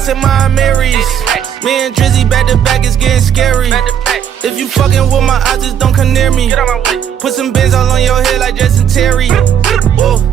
said my Marys. Me and Drizzy back to back, it's getting scary. If you fucking with my eyes, just don't come near me. Put some bins all on your head like Justin Terry. Whoa.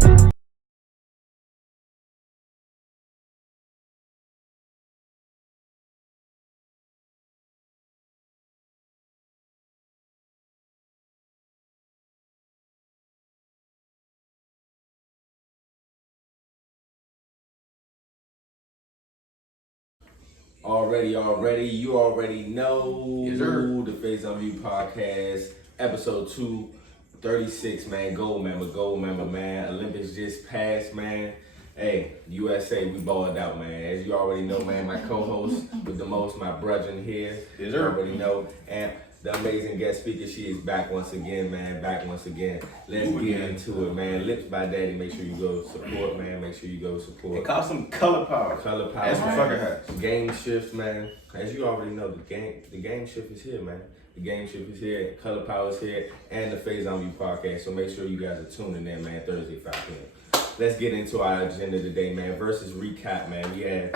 You already know. Yes, sir. The Faison podcast, episode 236, man. Gold member, man. Olympics just passed, man. Hey, USA, we balled out, man. As you already know, man, my co-host with the most, my brethren here. Yes, You sir. already know. And the amazing guest speaker, she is back once again, man. Let's get into it, man. Lips by Daddy, make sure you go support, man. And call some color power. As man. fucking has. Game shifts, man. As you already know, the game shift is here, man. The game shift is here, Color Power is here, and the Faison podcast. So make sure you guys are tuning in, man. Thursday, 5 p.m. Let's get into our agenda today, man. Versus recap, man. We had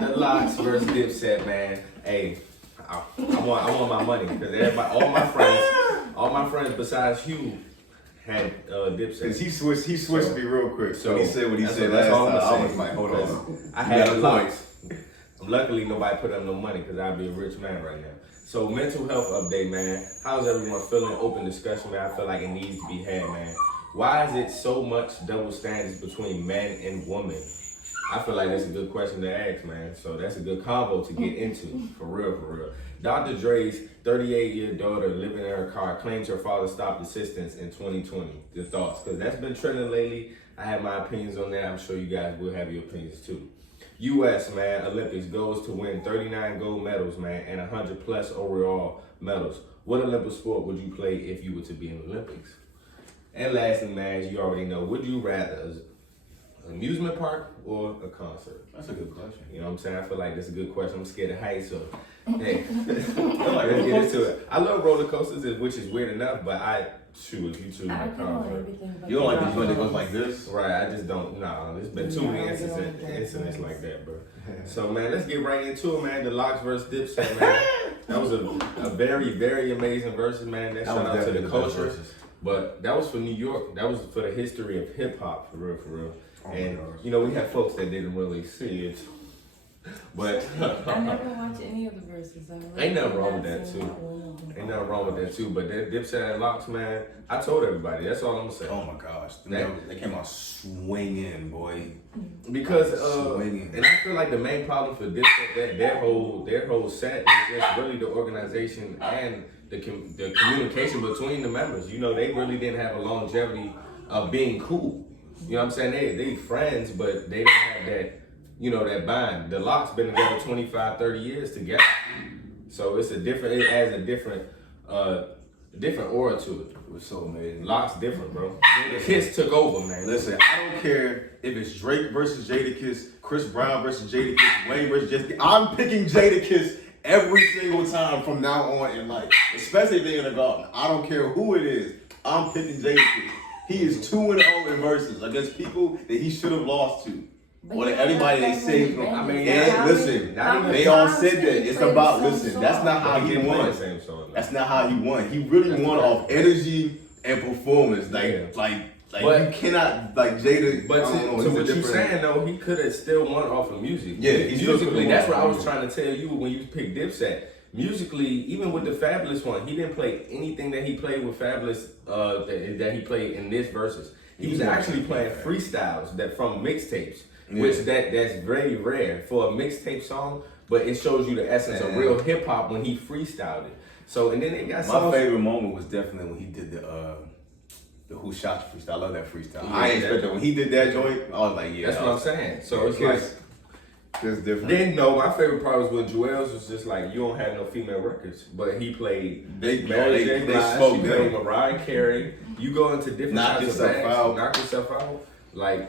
the Locks versus Dipset, man. Hey, I want my money because everybody, all my friends besides Hugh had Dipset. Cause he switched me real quick. So he said what he said that's last all time. I'm I was like, hold on. I had Locks. Luckily, nobody put up no money because I'd be a rich man right now. So mental health update, man. How's everyone feeling? Open discussion, man. I feel like it needs to be had, man. Why is it so much double standards between men and women? I feel like that's a good question to ask, man. So that's a good convo to get into, for real. Dr. Dre's 38-year daughter living in her car claims her father stopped assistance in 2020. The thoughts, because that's been trending lately. I have my opinions on that. I'm sure you guys will have your opinions too. U.S., man, Olympics goes to win 39 gold medals, man, and 100 plus overall medals. What Olympic sport would you play if you were to be in the Olympics? And lastly, man, as you already know, would you rather an amusement park or a concert? That's a good question. You know what I'm saying? I feel like that's a good question. I'm scared of heights, so hey, let's get into it. I love roller coasters, which is weird enough, but if you choose my concert. You don't like the joint that goes like this? Right, I just don't. No, there's been too many incidents like that, bro. So man, let's get right into it, man. The Locks versus Dipset, man. That was a very, very amazing versus, man. That shout out to the culture. But that was for New York. That was for the history of hip hop, for real. Oh, and you know, we have folks that didn't really see it. But I never watched any of the verses. Ain't nothing wrong with that too. But that Dipset and Locks, man, I told everybody. That's all I'm gonna say. Oh my gosh, they came out swinging, boy. Because and I feel like the main problem for Dipset, their whole set is just really the organization and the communication between the members. You know, they really didn't have a longevity of being cool. You know what I'm saying? They friends, but they don't have that, you know, that bond. The Locks been together 25, 30 years together. So it adds a different aura to it. It was so amazing. Locks different, bro. Kiss took over, man. Listen, I don't care if it's Drake versus Jadakiss, Chris Brown versus Jadakiss, Wayne versus Jadakiss. I'm picking Jadakiss every single time from now on in life, especially if they're in the garden. I don't care who it is. I'm picking Jadakiss. He is 2-0 in verses against people that he should have lost to. Or everybody they saved from. I mean, listen, they all said that. It's about, listen, that's not how he won. That's not how he won. He really won off energy and performance. You cannot, like Jada. But to what you're saying though, he could have still won off of music. Yeah, musically, that's what I was trying to tell you when you picked Dipset. Musically, even with the Fabulous one, he didn't play anything that he played with Fabulous that he played in this versus. He was actually playing freestyles that from mixtapes, which that's very rare for a mixtape song. But it shows you the essence of real hip hop when he freestyled it. So and then they got my favorite moment was definitely when he did the Who Shot You freestyle. I love that freestyle. Yeah, I ain't expect that when he did that joint. I was like, yeah, that's what I'm saying. So it's like. It's different. Then my favorite part was when Joel's was just like, you don't have no female records, but he played they spoke he played Mariah Carey. You go into different knock yourself out. Like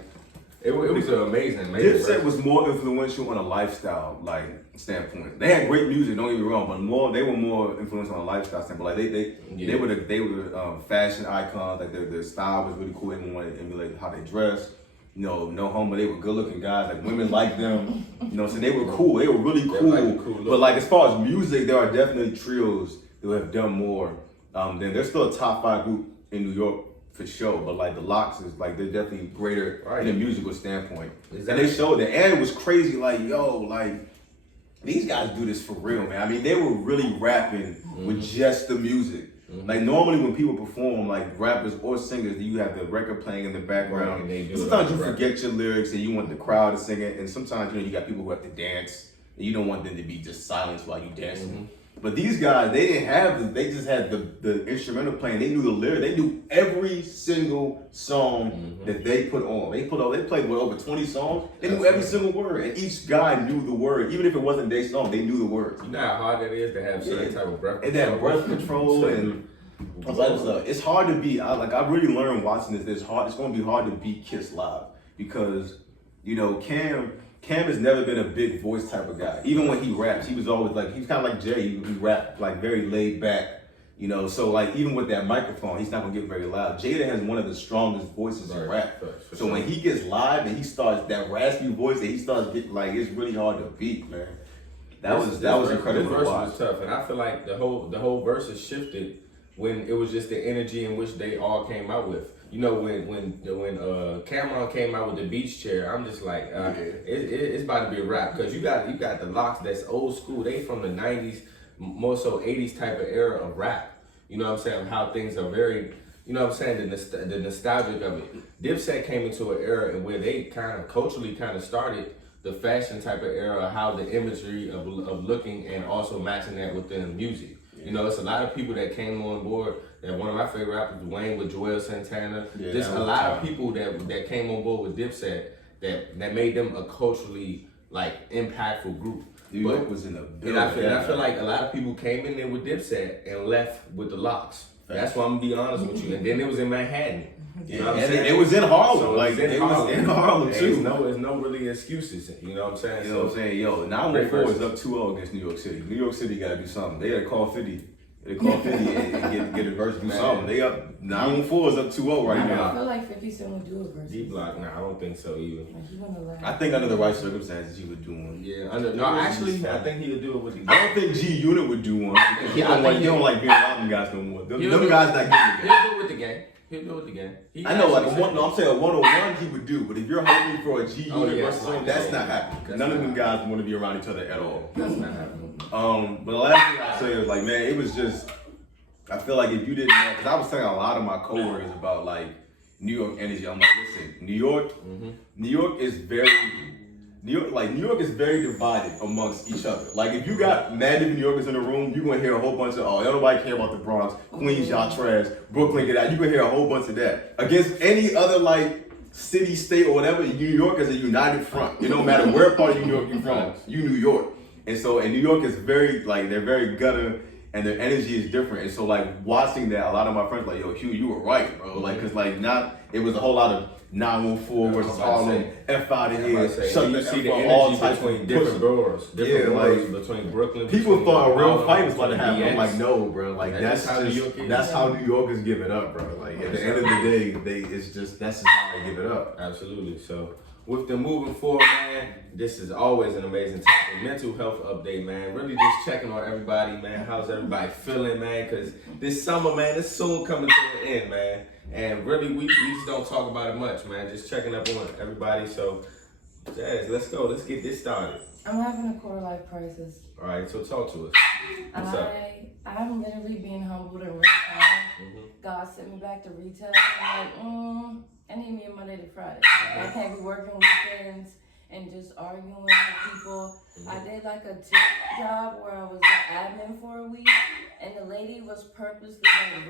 it was an amazing. Dipset was more influential on a lifestyle standpoint. They had great music, don't get me wrong, but they were more influential on a lifestyle standpoint. Like they were fashion icons. Like their style was really cool. Everyone wanted to emulate how they dress. You know, no homo, they were good looking guys. Like women liked them. You know what I'm saying? They were cool. They were really cool. Like cool but like as far as music, there are definitely trios who have done more. Then there's still a top 5 group in New York for sure. But like the Locks is like they're definitely greater in a musical standpoint. Exactly. And they showed that. And it was crazy. Like like these guys do this for real, man. I mean, they were really rapping with just the music. Like normally when people perform, like rappers or singers, you have the record playing in the background. Right, and sometimes you forget your lyrics and you want the crowd to sing it. And sometimes you got people who have to dance and you don't want them to be just silence while you dancing. But these guys, they didn't have they just had the instrumental playing. They knew the lyrics. They knew every single song that they put on. They played over 20 songs. They knew every single word. And each guy knew the word. Even if it wasn't their song, they knew the words. You know how hard that is to have certain type of breath control. And that breath control and it's hard to beat. I really learned watching this. It's going to be hard to beat Kiss live because, Cam has never been a big voice type of guy. Even when he raps, he was always like, he's kind of like Jay. He rapped like very laid back, So like even with that microphone, he's not gonna get very loud. Jada has one of the strongest voices in rap. So when he gets live and he starts that raspy voice and he starts getting like, it's really hard to beat, man. That was incredible. This verse was tough, and I feel like the whole verses shifted when it was just the energy in which they all came out with. When Cameron came out with the beach chair, I'm just like, it's about to be a wrap because you got the Locks that's old school. They from the 90s, more so 80s type of era of rap. You know what I'm saying? How things are very, you know what I'm saying? The nostalgic of it. DIPSET came into an era where they kind of culturally started the fashion type of era, how the imagery of looking and also matching that within the music. It's a lot of people that came on board. And one of my favorite rappers, Wayne with Joel Santana. Just a lot of people that came on board with DIPSET that made them a culturally impactful group. New York was in a building. And I feel like a lot of people came in there with DIPSET and left with the Locks. That's why I'm gonna be honest with you. And then it was in Manhattan. You know what I'm saying? It was in Harlem. So it was in Harlem too. There's no really excuses. You know what I'm saying? You know what I'm saying? Yo, 914 is up 2-0 against New York City. New York City gotta do something. They gotta call 50. They call 50 and get a verse, do something. They up 914 is up 2-0 right now. I feel like 50 Cent would do a verse. D-Block, I don't think so either. I think under the right circumstances he would do one. Yeah, I think he would do it with the. I don't think G Unit would do one. He don't like being around them guys no more. Them guys not getting it. He'll do it with the gang. He'll do it again. I know, I'm saying a 101 he would do, but if you're hoping for a G Unit versus him, that's not happening. None of them guys want to be around each other at all. That's not happening. But the last thing I say is man, it was just. I feel like if you didn't know, because I was telling a lot of my coworkers about New York energy. I'm like, listen, New York is very divided amongst each other. Like if you got mad different New Yorkers in the room, you're gonna hear a whole bunch of nobody care about the Bronx, Queens, y'all trash, Brooklyn, get out. You're gonna hear a whole bunch of that. Against any other city, state, or whatever, New York is a united front. It don't matter where part of New York you're from, you New York. And New York is very they're very gutter. And their energy is different. And so watching that, a lot of my friends yo, Hugh, you were right, bro. Cause it was a whole lot of 914 versus Harlem, F out of here, shut the see F the up, all energy types between of different boroughs. Between Brooklyn. People thought a real fight was about to happen. I'm like, no, bro. That's how New Yorkers give it up, bro. At the end of the day, that's just how they give it up. Absolutely. So with the moving forward, man, this is always an amazing topic. Mental health update, man. Really just checking on everybody, man. How's everybody feeling, man? Because this summer, man, it's soon coming to an end, man. And really, we just don't talk about it much, man. Just checking up on everybody. So, Jazz, let's go. Let's get this started. I'm having a quarter life crisis. All right, so talk to us. What's up? I'm literally being humbled and real God sent me back to retail. I'm like, I need me a Monday to Friday. I can't be working weekends and just arguing with people. I did a tip job where I was an admin for a week, and the lady was purposely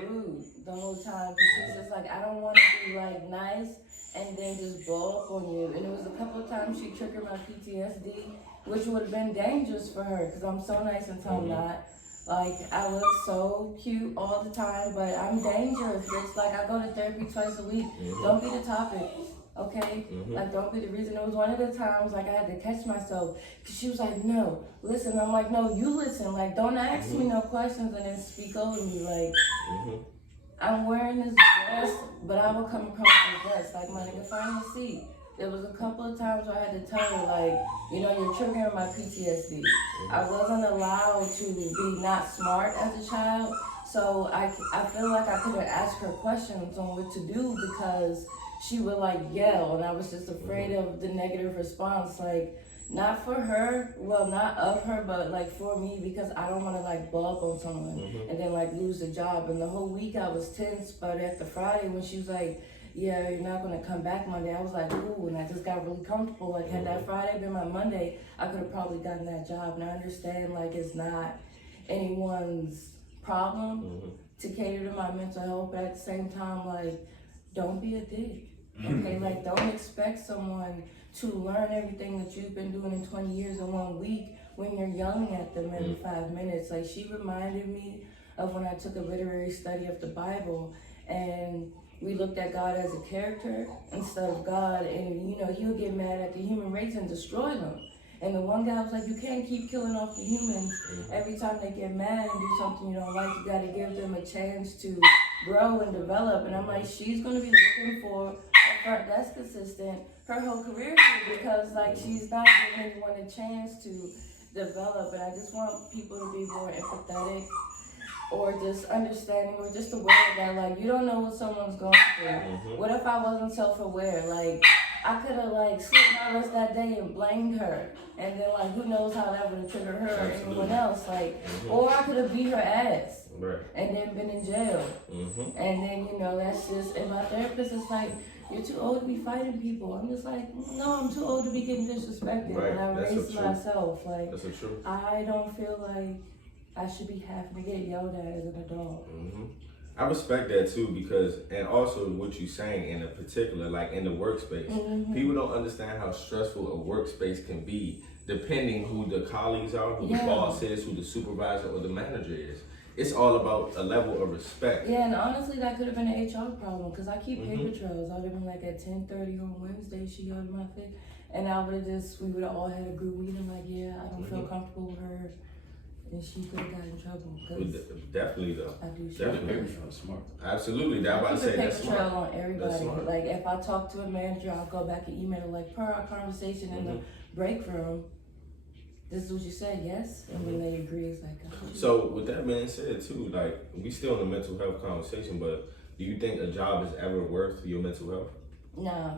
rude the whole time because she's just I don't want to be nice and then just blow up on you. And it was a couple of times she triggered my PTSD, which would have been dangerous for her because I'm so nice until I'm not. I look so cute all the time, but I'm dangerous, bitch. I go to therapy twice a week. Don't be the topic, okay? Don't be the reason. It was one of the times, I had to catch myself. Because she was like, no, listen. I'm like, no, you listen. Don't ask me no questions and then speak over me. I'm wearing this dress, but I will come across as dress. My nigga, find your seat. there was a couple of times where I had to tell her, like, you know, you're triggering my PTSD. I wasn't allowed to be not smart as a child, so I feel like I couldn't ask her questions on what to do because she would like yell, and I was just afraid of the negative response, like, not for her, well, not of her, but like for me, because I don't want to like blow up on someone and then like lose the job. And the whole week I was tense, but after Friday when she was like, yeah, you're not going to come back Monday, I was like, ooh, and I just got really comfortable. Like, had that Friday been my Monday, I could have probably gotten that job. And I understand, like, it's not anyone's problem to cater to my mental health, but at the same time, like, don't be a dick, okay? Like, don't expect someone to learn everything that you've been doing in 20 years in 1 week when you're yelling at them every 5 minutes. Like, she reminded me of when I took a literary study of the Bible, and we looked at God as a character instead of God, and you know, he would get mad at the human race and destroy them. And the one guy was like, you can't keep killing off the humans every time they get mad and do something you don't like. You gotta give them a chance to grow and develop. And I'm like, she's gonna be looking for a friend that's consistent her whole career too, because like she's not giving anyone a chance to develop. And I just want people to be more empathetic or just understanding or just aware that like you don't know what someone's going through. What if I wasn't self-aware? Like I could have like slipped my wrist that day and blamed her, and then like who knows how that would have triggered her or anyone else. Like, or I could have beat her ass and then been in jail. And then you know that's just. And my therapist is like, you're too old to be fighting people. I'm just like, no, I'm too old to be getting disrespected. And I raised myself. Like, I don't feel like I should be having to get yelled at as an adult. I respect that too, because, and also what you're saying in a particular, like in the workspace, people don't understand how stressful a workspace can be depending who the colleagues are, who the boss is, who the supervisor or the manager is. It's all about a level of respect. Yeah, and honestly, that could have been an HR problem, because I keep paper trails. I would have been like at 10:30 on Wednesday, she yelled at my face, and I would have we would have all had a group meeting like, yeah, I don't feel comfortable with her. And she could have got in trouble. Definitely though. I do. Definitely. Smart. Absolutely. That's why I say that's smart. Paper trail on everybody. Like if I talk to a manager, I'll go back and email like per our conversation in the break room. This is what you said, yes? And when they agree, it's like, oh. So with that being said too, like we still in a mental health conversation, but do you think a job is ever worth your mental health? Nah.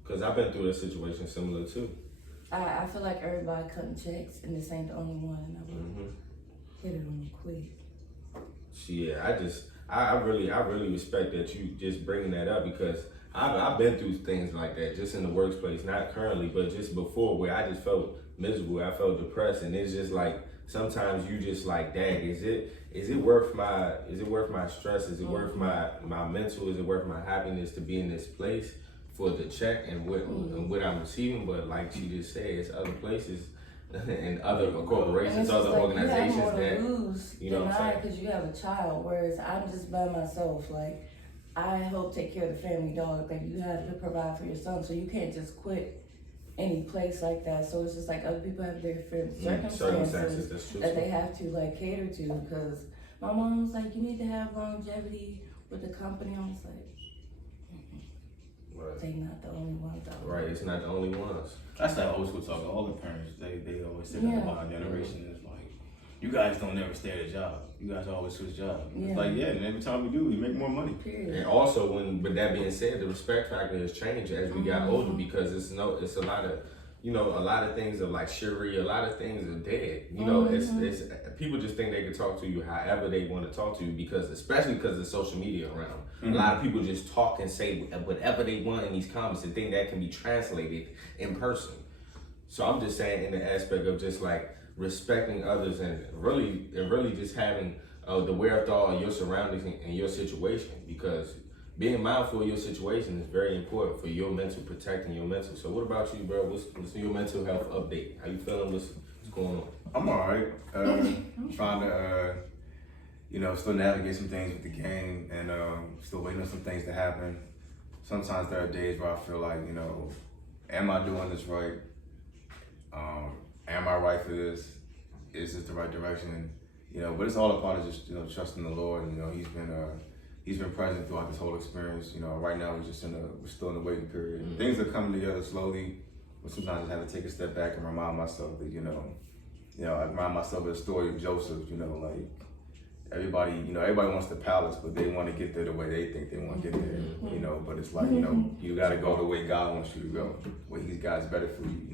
Because I've been through a situation similar too. I feel like everybody cutting checks, and this ain't the only one. And I would hit it on them quick. Yeah, I really respect that you just bringing that up, because I've been through things like that just in the workplace, not currently, but just before, where I just felt miserable, I felt depressed, and it's just like sometimes you just like, dang, is it worth my stress? Is it worth my mental? Is it worth my happiness to be in this place for the check and what I'm receiving? But like she just said, it's other places and other corporations, other like organizations you have more that to lose you know what I'm saying? because you have a child, whereas I'm just by myself. Like I help take care of the family dog. Like you have to provide for your son, so you can't just quit any place like that. So it's just like other people have different circumstances that they have to like cater to. Because my mom was like, you need to have longevity with the company. I was like, they're not the only ones out there. Right, it's not the only ones. That's that old school talk. All the parents, they always say that about our generation is like, you guys don't never stay at a job. You guys always switch jobs. It's like, yeah, and every time we do, we make more money. Period. And also, with that being said, the respect factor has changed as we got older, because it's a lot of, you know, a lot of things are like chivalry, a lot of things are dead. You know, it's people just think they can talk to you however they want to talk to you, because especially because of social media around. A lot of people just talk and say whatever they want in these comments and think that can be translated in person. So I'm just saying, in the aspect of just like respecting others and really just having the wherewithal of your surroundings and your situation, because being mindful of your situation is very important for your mental, protecting your mental. So what about you, bro? What's your mental health update? How you feeling? What's going on? I'm all right. Trying to, still navigate some things with the game, and still waiting on some things to happen. Sometimes there are days where I feel like, am I doing this right? Am I right for this? Is this the right direction? But it's all a part of just, trusting the Lord. He's been he's been present throughout this whole experience. You know, right now we're still in the waiting period. Things are coming together slowly, but sometimes I just have to take a step back and remind myself that, I remind myself of the story of Joseph, like everybody wants the palace, but they want to get there the way they think they want to get there, but it's like, you got to go the way God wants you to go, where God's better for you,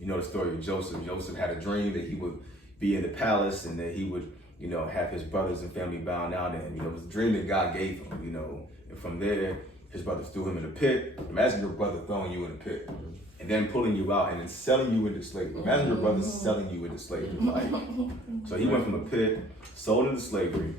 You know the story of Joseph. Joseph had a dream that he would be in the palace and that he would, have his brothers and family bow down to him. It was a dream that God gave him, and from there, his brothers threw him in a pit. Imagine your brother throwing you in a pit and then pulling you out and then selling you into slavery. Imagine your brother selling you into slavery. So he went from a pit, sold into slavery,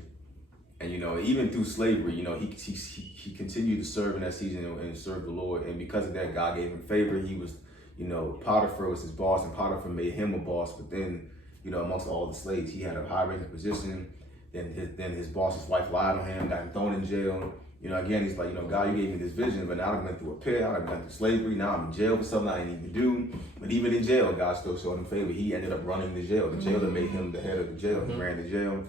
and even through slavery, he continued to serve in that season and serve the Lord. And because of that, God gave him favor. He was, Potiphar was his boss, and Potiphar made him a boss. But then, amongst all the slaves, he had a high-ranking position. Then his boss's wife lied on him, got him thrown in jail. Again, he's like, God, you gave me this vision, but now I went through a pit, I went through slavery, now I'm in jail for something I didn't even do. But even in jail, God still showed him favor. He ended up running the jail. The jailer made him the head of the jail. He ran the jail.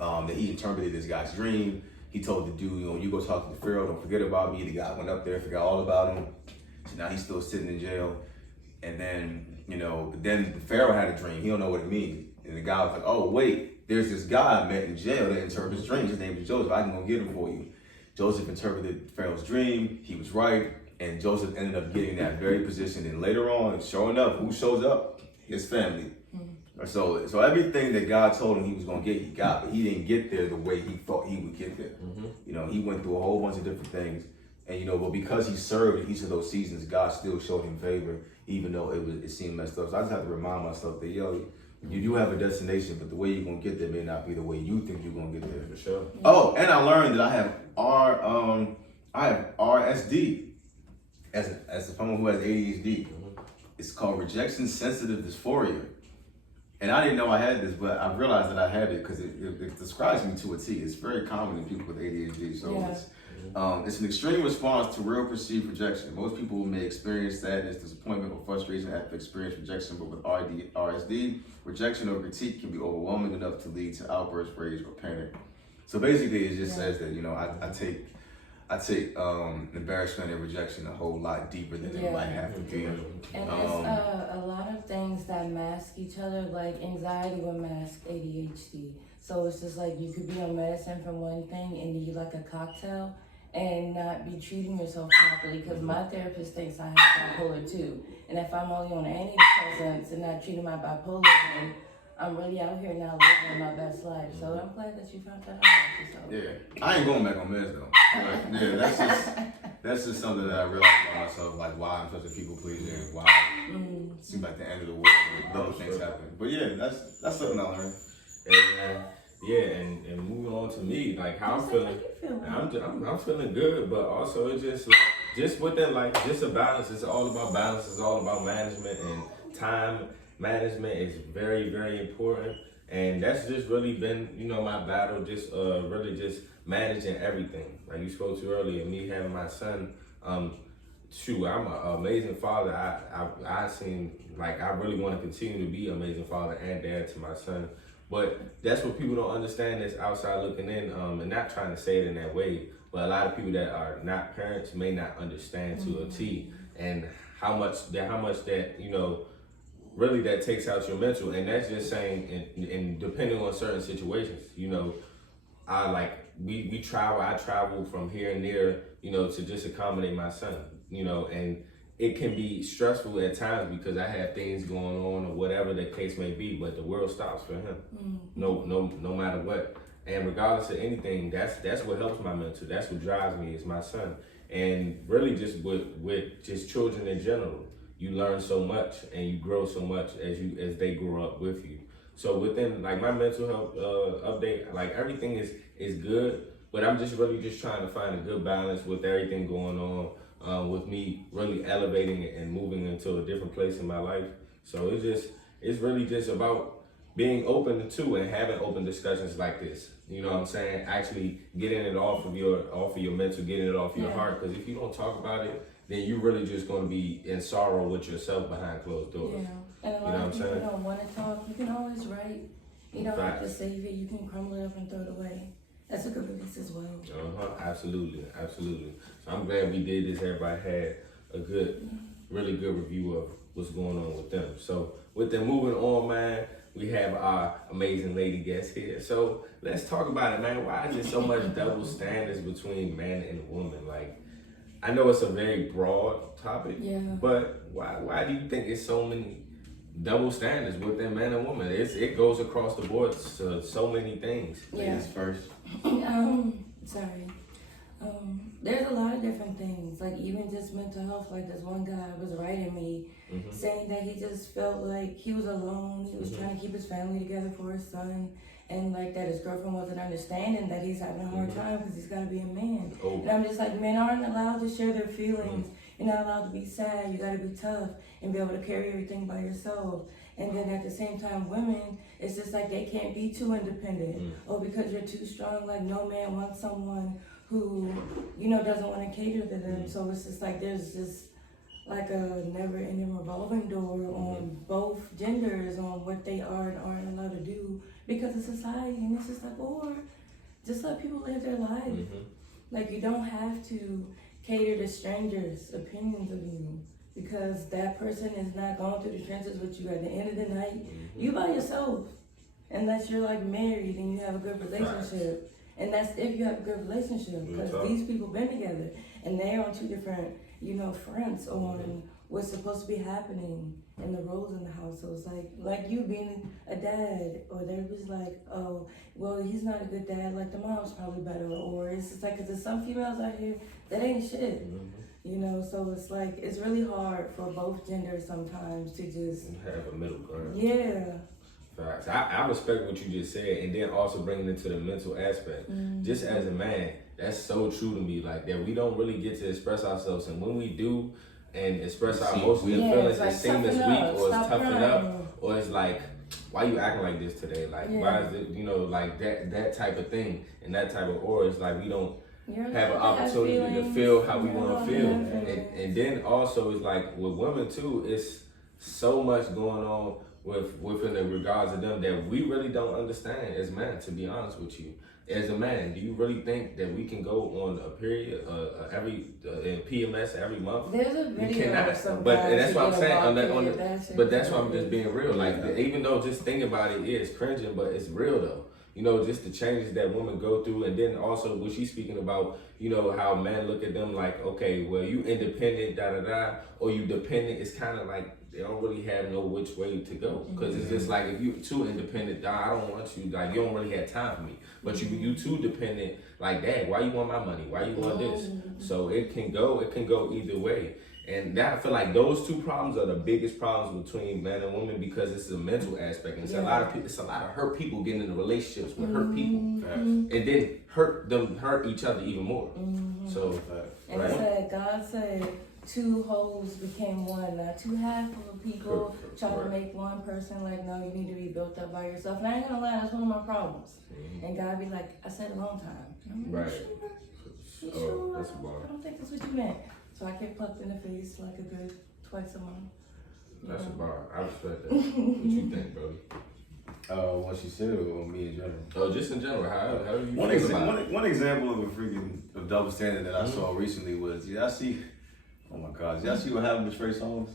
That he interpreted this guy's dream. He told the dude, you go talk to the Pharaoh, don't forget about me. The guy went up there, forgot all about him. So now he's still sitting in jail. And then, then the Pharaoh had a dream. He don't know what it means. And the guy was like, oh, wait, there's this guy I met in jail that interprets dreams. His name is Joseph. I can go get him for you. Joseph interpreted Pharaoh's dream. He was right. And Joseph ended up getting that very position. And later on, sure enough, who shows up? His family. So everything that God told him he was going to get, he got. But he didn't get there the way he thought he would get there. He went through a whole bunch of different things. And, but because he served in each of those seasons, God still showed him favor, even though it seemed messed up. So I just have to remind myself that, you do have a destination, but the way you're going to get there may not be the way you think you're going to get there. For sure. Oh, and I learned that I have RSD as someone who has ADHD. It's called rejection sensitive dysphoria. And I didn't know I had this, but I realized that I had it because it describes me to a T. It's very common in people with ADHD. So it's an extreme response to real perceived rejection. Most people may experience sadness, disappointment, or frustration after experiencing rejection, but with RSD, rejection or critique can be overwhelming enough to lead to outbursts, rage, or panic. So basically, it just says that I take embarrassment and rejection a whole lot deeper than it might have to be. And it's a lot of things that mask each other, like anxiety will mask ADHD. So it's just like you could be on medicine for one thing and need like a cocktail and not be treating yourself properly, because my therapist thinks I have bipolar too. And if I'm only on antidepressants and not treating my bipolar, then I'm really out here now living my best life. So I'm glad that you found that out about yourself. Yeah, I ain't going back on meds though. That's just something that I realized about myself, like why I'm such a people pleaser and why it seems like the end of the world when those things happen. But yeah, that's something I learned. And moving on to me, like how I'm feeling. I'm feeling good, but also it's just like just within like just a balance. It's all about balance. It's all about management, and time management is very, very important. And that's just really been, my battle, just really just managing everything. Like you spoke to earlier, me having my son. I'm an amazing father. I seem like I really want to continue to be an amazing father and dad to my son. But that's what people don't understand that's outside looking in, and not trying to say it in that way, but a lot of people that are not parents may not understand to a T, and how much that, really that takes out your mental. And that's just saying, and depending on certain situations, I travel from here and there, to just accommodate my son, and it can be stressful at times because I have things going on or whatever the case may be, but the world stops for him. No matter what. And regardless of anything, that's what helps my mental. That's what drives me is my son. And really just with just children in general, you learn so much and you grow so much as they grow up with you. So within like my mental health update, like everything is good, but I'm just really just trying to find a good balance with everything going on. With me really elevating it and moving into a different place in my life. So it's really just about being open to and having open discussions like this. You know what I'm saying? Actually getting it off of your mental, getting it off your heart. Because if you don't talk about it, then you're really just going to be in sorrow with yourself behind closed doors. Yeah, and a lot of people don't want to talk. You can always write. You don't have to save it. You can crumble it up and throw it away. that's a good release as well. Absolutely. So I'm glad we did this. Everybody had a really good review of what's going on with them. So with them moving on, man, we have our amazing lady guest here. So let's talk about it, man. Why is there so much double standards between man and woman? Like, I know it's a very broad topic, but why do you think it's so many double standards within man and woman? It goes across the board to so many things. Ladies first. There's a lot of different things, like even just mental health. Like this one guy was writing me saying that he just felt like he was alone. He was trying to keep his family together for his son, and like that his girlfriend wasn't understanding that he's having a hard time because he's got to be a man. And I'm just like, men aren't allowed to share their feelings. You're not allowed to be sad. You got to be tough and be able to carry everything by yourself. And then at the same time, women, it's just like they can't be too independent. Or because you're too strong, like no man wants someone who, doesn't want to cater to them. So it's just like there's just like a never-ending revolving door on both genders on what they are and aren't allowed to do because of society. And it's just like, or just let people live their life. Like you don't have to cater to strangers' opinions of you because that person is not going through the trenches with you. At the end of the night, you by yourself, unless you're like married and you have a good relationship. And that's if you have a good relationship, because these people been together and they're on two different, fronts on what's supposed to be happening and the roles in the house. So it's like you being a dad, or there was like, oh, well, he's not a good dad, like the mom's probably better, or it's just like, because there's some females out here that ain't shit, so it's like, it's really hard for both genders sometimes to just have a middle ground. Yeah. Facts. I respect what you just said, and then also bringing it to the mental aspect. Just as a man, that's so true to me. Like that, we don't really get to express ourselves, and when we do, and express our emotions and feelings, like it seems as weak, or it's toughen crying. up, or it's like, why you acting like this today? Like, why is it, like that type of thing, and that type of aura. It's like we don't have an opportunity to feel how we want to feel, and then also it's like with women too. It's so much going on within the regards of them that we really don't understand as men, to be honest with you. As a man, do you really think that we can go on a period in PMS every month? There's a video. We cannot. But that's what I'm saying. But that's why I'm just being real. Like even though just thinking about it is cringing, but it's real though. Just the changes that women go through, and then also what she's speaking about, how men look at them like, okay, well, you independent, or you dependent. It's kind of like they don't really have no which way to go, because it's just like if you too independent, I don't want you. Like you don't really have time for me, but you too dependent. Like, Dad, why you want my money? Why you want this? So it can go either way. And that, I feel like those two problems are the biggest problems between man and woman, because it's a mental aspect. And it's a lot of hurt people getting into relationships with hurt people, and then hurt each other even more. So, and it said, God said, two wholes became one, not two half of people try to make one person. Like, no, you need to be built up by yourself. And I ain't gonna lie, that's one of my problems. And God be like, I said a long time. I'm like, you sure? That's wild. I don't think that's what you meant. So I get plucked in the face like a good twice a month. That's a bar. I respect that. What you think, brother? What she said, or me in general? Oh, just in general. How do you feel about it? One example of a double standard that I saw recently was, y'all see what happened to Faison?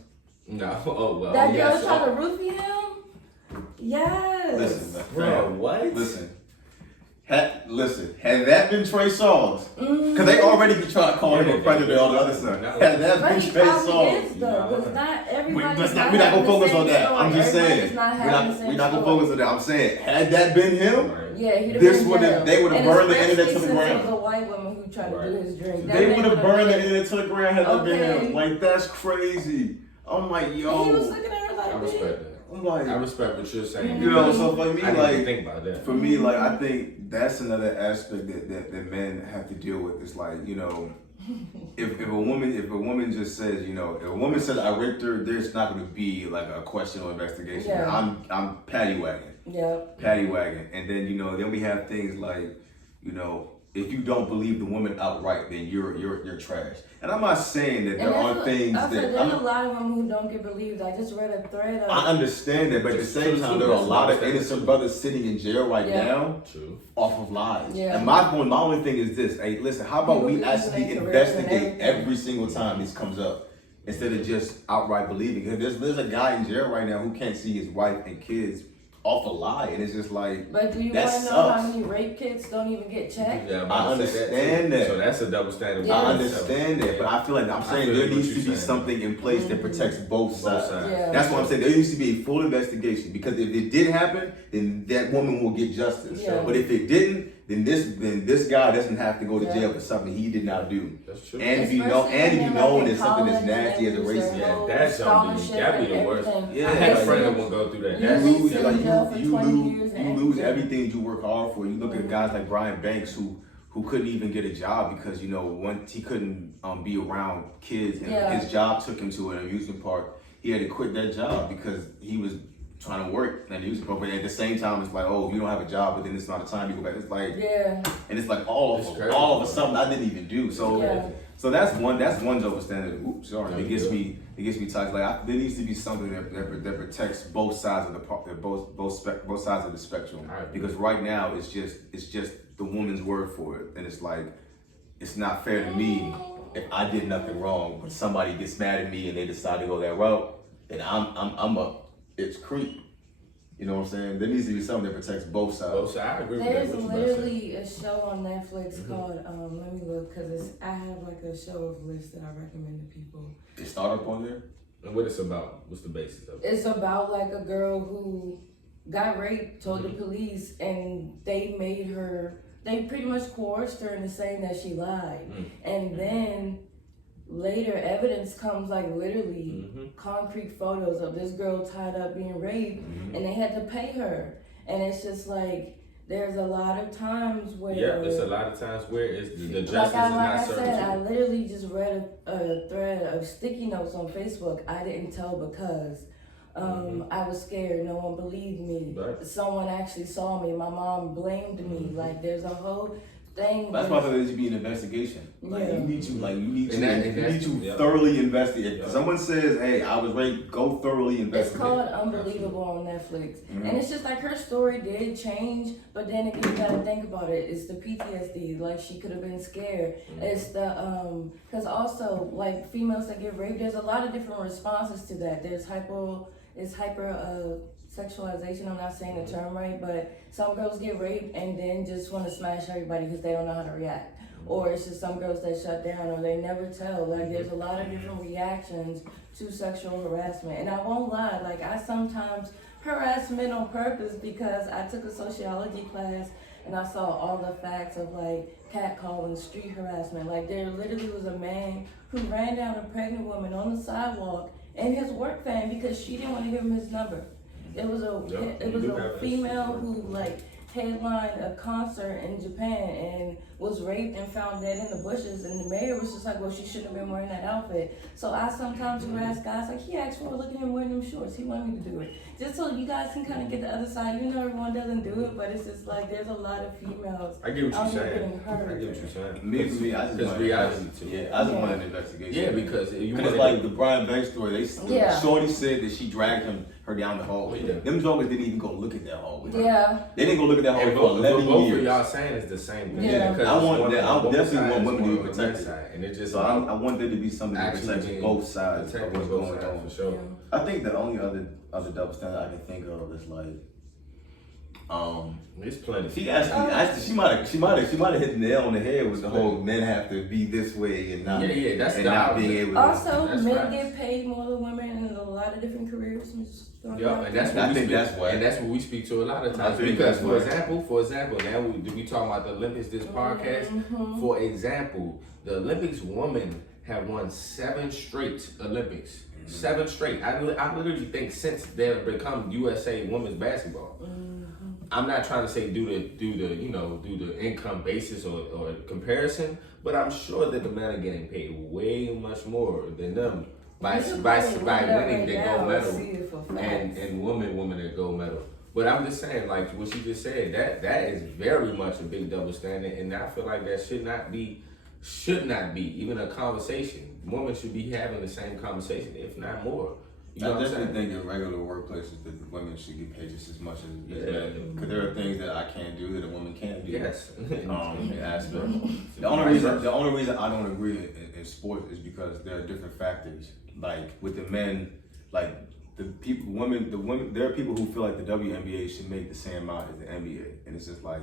No. Oh, well. That girl tried to roofie him? Yes. Listen, man. Bro, what? Listen, had that been Trey Songz, because they already be trying to call him a predator and all the other stuff. Had that been Trey Songz, we're not gonna focus on that. I'm just saying, we're not gonna focus on that. I'm saying, had that been him, they would have burned the internet to the ground. It was a white woman who tried to do his drink. They would have burned the internet to the ground had that been him. Like, that's crazy. I'm like, yo. He was looking at her like, I respect that. I'm like, I respect what you're saying. So for me, I didn't think about that. For me, like, I think that's another aspect that men have to deal with. It's like, if a woman just says, if a woman says I raped her, there's not going to be like a question or investigation. Yeah. I'm patty wagging. Yeah. Patty wagging, and then then we have things like, if you don't believe the woman outright, then you're trash. And I'm not saying that there And are things I said that there's a lot of women who don't get believed. I just read a thread of. I understand that, but at the same time, there are a lot of innocent brothers sitting in jail right now off of lies. Yeah. And my only thing is this: hey, listen, how about we actually investigate every single time this comes up instead of just outright believing? Because there's a guy in jail right now who can't see his wife and kids off a lie, and it's just like. But do you want to know how many rape kits don't even get checked? Yeah, I understand that. So that's a double standard. Yeah. I understand that, but I feel like I'm saying there needs to be something in place that protects both sides. Yeah. That's what I'm saying. There needs to be a full investigation, because if it did happen, then that woman will get justice. Yeah. But if it didn't, then this guy doesn't have to go to jail for something he did not do. That's true. And if you know as something as nasty as a racist, that's that'd be the worst. Yeah, I had a friend that would go through that. You lose everything you work hard for. You look at guys like Brian Banks who couldn't even get a job because once he couldn't be around kids, and his job took him to an amusement park. He had to quit that job because he was trying to work in an amusement park. But at the same time, it's like, oh, you don't have a job, but then it's not a time you go back. It's like, and it's like all of a sudden I didn't even do. So that's one double standard. Oops, sorry. It gets me tight. Like there needs to be something that protects both sides of both sides of the spectrum. Because right now it's just the woman's word for it, and it's like it's not fair to me if I did nothing wrong, but somebody gets mad at me and they decide to go that route, then it's creep. You know what I'm saying? There needs to be something that protects both sides. Both sides. I agree with that. There's literally a show on Netflix called, let me look, because I have like a show of list that I recommend to people. They start up on there? And what it's about? What's the basis of it? It's about like a girl who got raped, told the police, and they pretty much coerced her into saying that she lied. And then later evidence comes, like literally concrete photos of this girl tied up being raped, and they had to pay her. And it's just like there's a lot of times where it's a lot of times where it's the justice like is not I served. said, I literally just read a thread of sticky notes on Facebook. I didn't tell because I was scared. No one believed me. Right. Someone actually saw me. My mom blamed me. Like there's a whole thing. That's why there needs to be an investigation. Like you need to thoroughly investigate. If someone says, "Hey, I was raped," go thoroughly investigate. It's called Unbelievable on Netflix, and it's just like her story did change, but then again, you gotta think about it. It's the PTSD. Like she could have been scared. It's the because also like females that get raped, there's a lot of different responses to that. There's hyper sexualization. I'm not saying the term right, but some girls get raped and then just want to smash everybody because they don't know how to react. Or it's just some girls that shut down or they never tell. Like there's a lot of different reactions to sexual harassment. And I won't lie, like I sometimes harass men on purpose because I took a sociology class and I saw all the facts of like catcalling, street harassment. Like there literally was a man who ran down a pregnant woman on the sidewalk in his work van because she didn't want to give him his number. It was a female who like headlined a concert in Japan and was raped and found dead in the bushes, and the mayor was just like, well, she shouldn't have been wearing that outfit. So I sometimes harass guys like, he asked for it, look at him wearing them shorts, he wanted me to do it. Just so you guys can kind of get the other side. You know everyone doesn't do it, but it's just like there's a lot of females. I get what you're saying. Me, I just want an investigation. Yeah, because like the Brian Banks story, Shorty said that she dragged her down the hallway. Them jokers didn't even go look at that hallway. Yeah. They didn't go look at that hallway for 11 years. Both of y'all saying is the same thing. Yeah. I definitely want women to be protected. And it just I want there to be something that protects both sides of what's going on. For sure. I think the only other double standard I can think of is like there's plenty. She actually she might have hit the nail on the head with the whole men have to be this way and not that's and not being able to. Also, men get paid more than women in a lot of different careers. Yeah, and that's what we speak to a lot of times. Because for example, now we talk about the Olympics this podcast. For example, the Olympics women have won 7 straight Olympics. 7 straight. I literally think since they've become USA women's basketball. I'm not trying to say do the income basis or comparison, but I'm sure that the men are getting paid way much more than them by winning the gold medal and women the gold medal. But I'm just saying, like what you just said, that is very much a big double standard, and I feel like that should not be even a conversation. Women should be having the same conversation, if not more. You know I what I'm definitely saying? think in regular workplaces that women should get paid just as much as men, because there are things that I can't do that a woman can't do. Yes. In aspect. The only reason I don't agree in sports is because there are different factors. Like with the men, like the women. There are people who feel like the WNBA should make the same amount as the NBA, and it's just like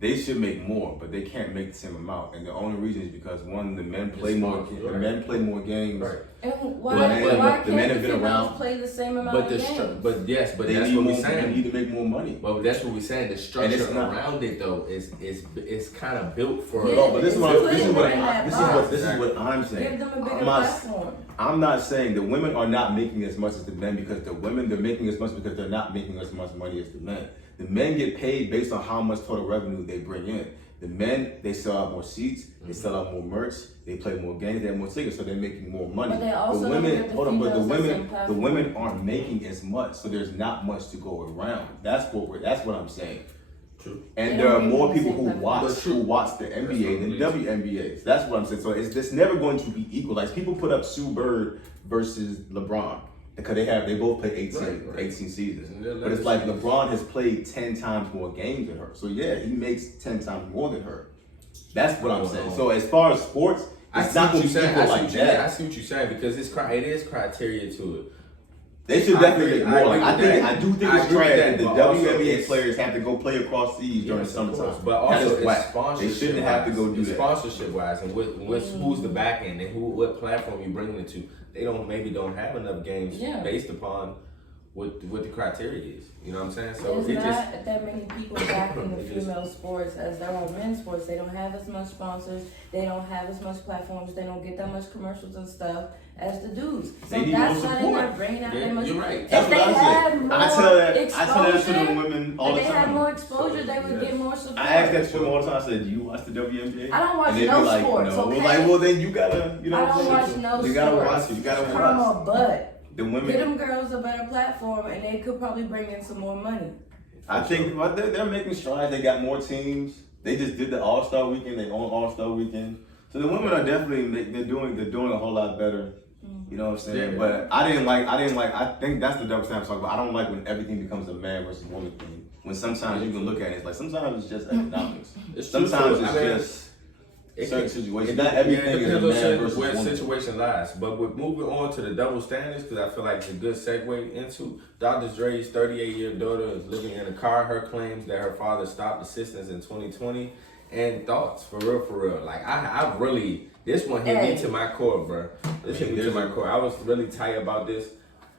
they should make more, but they can't make the same amount. And the only reason is because one, the men play more. The men play more games. Right. And why the men can't have the been around. females play the same amount But of games? but They that's what need we're more. They saying. need to make more money. But that's what we're saying. The structure it's not- around it though is kind of built for. Yeah, No, but this is what it's put in that box. this is what I'm saying. Give them a bigger I'm not, platform. I'm not saying the women are not making as much as the men because the women they're making as much because they're not making as much money as the men. The men get paid based on how much total revenue they bring in. The men, they sell out more seats, they sell out more merch, they play more games, they have more tickets, so they're making more money. But they also the don't women, give the hold on, but females the same the platform. women aren't making as much, so there's not much to go around. That's what I'm saying. True. And They there are don't more make the people same who watch the NBA than WNBA. So that's what I'm saying. So it's never going to be equal. Like people put up Sue Bird versus LeBron because they both play 18 seasons. But it's like LeBron has played 10 times more games than her. So yeah, he makes 10 times more than her. That's what I'm saying. So as far as sports, it's not going to be equal like that. I see what you're saying because it is criteria to it. They should definitely make more. I do think it's agree with trash that, that the but also WNBA it's- players have to go play across seas during Yes, of summertime. course. But also That is whack. it's sponsorship. They shouldn't have to go do that. Sponsorship wise, and who's the back end and what platform you bringing it to. They maybe don't have enough games based upon what the criteria is. You know what I'm saying? So There's not that many people backing the female sports as there are men's sports. They don't have as much sponsors. They don't have as much platforms. They don't get that much commercials and stuff as the dudes. So They need that's more why they're support. not bringing out Yeah, that much. you're right. If That's they what I had said. more I tell that to the exposure, women all the if they had time. more exposure, they would get more support. I ask that to them all the time. I said, "Do you watch the WNBA?" I don't watch and they'd no be like, sports, No. okay? We're like, well, then you gotta, you know. I what don't I'm watch saying? no You gotta sports. watch it. You gotta watch. Come but The give women. them girls a better platform, and they could probably bring in some more money. I think well, they're making strides. They got more teams. They just did the All-Star Weekend. They own All-Star Weekend. So the women are definitely they're doing a whole lot better. You know what I'm saying? Yeah. But I think that's the double standard I'm talking about. I don't like when everything becomes a man versus woman thing. When sometimes you can look at it, it's like sometimes it's just economics. Sometimes it's just certain situations. Not everything is a man versus where the woman. situation lies. But we're moving on to the double standards because I feel like it's a good segue into Dr. Dre's 38-year daughter is living in a car. Her claims that her father stopped assistance in 2020 and thoughts for real. Like I really, this one hit me to my core, bro. This hit me to my core. I was really tight about this